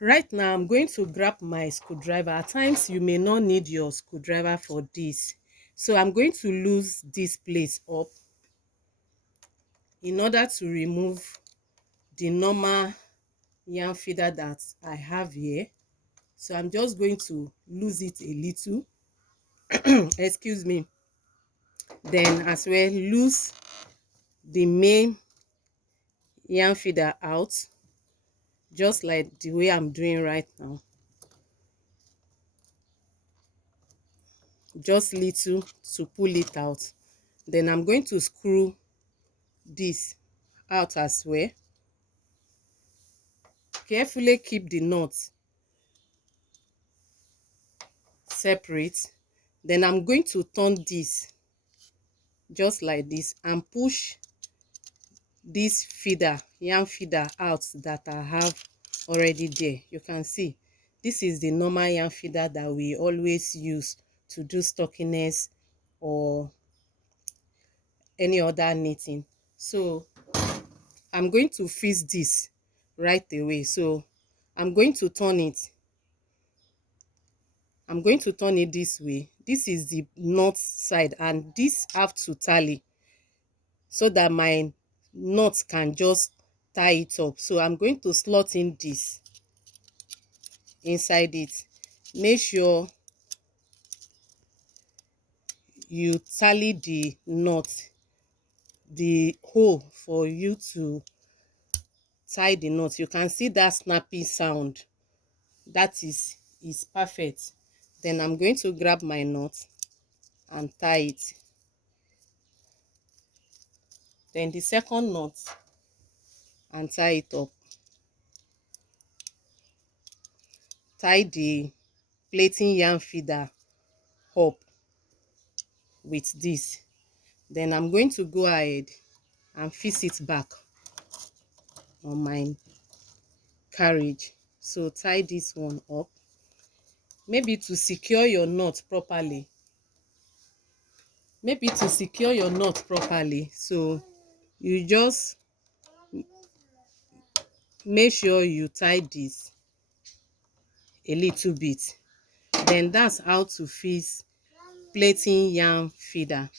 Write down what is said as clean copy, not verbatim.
Right now, I'm going to grab my screwdriver. At times, you may not need your screwdriver for this. So I'm going to loose this place up in order to remove the normal yarn feeder that I have here. So I'm just going to loose it a little. Excuse me. Then as well, loose the main yarn feeder out, just like the way I'm doing right now. Just little to pull it out. Then I'm going to screw this out as well. Carefully keep the knots separate. Then I'm going to turn this just like this and push this feeder, yarn feeder out that I have already there. You can see this is the normal yarn feeder that we always use to do stockiness or any other knitting. So I'm going to fix this right away. So I'm going to turn it. I'm going to turn it this way. This is the knot side and this have to tally so that my knot can just tie it up. So I'm going to slot in this inside it. Make sure you tally the knot, the hole for you to tie the knot. You can see that snappy sound. That is perfect. Then I'm going to grab my knot and tie it. Then the second knot and tie it up. Tie the plaiting yarn feeder up with this. Then I'm going to go ahead and fix it back on my carriage. So tie this one up, maybe to secure your knot properly. So you just make sure you tie this a little bit. Then that's how to fix plaiting yarn feeder.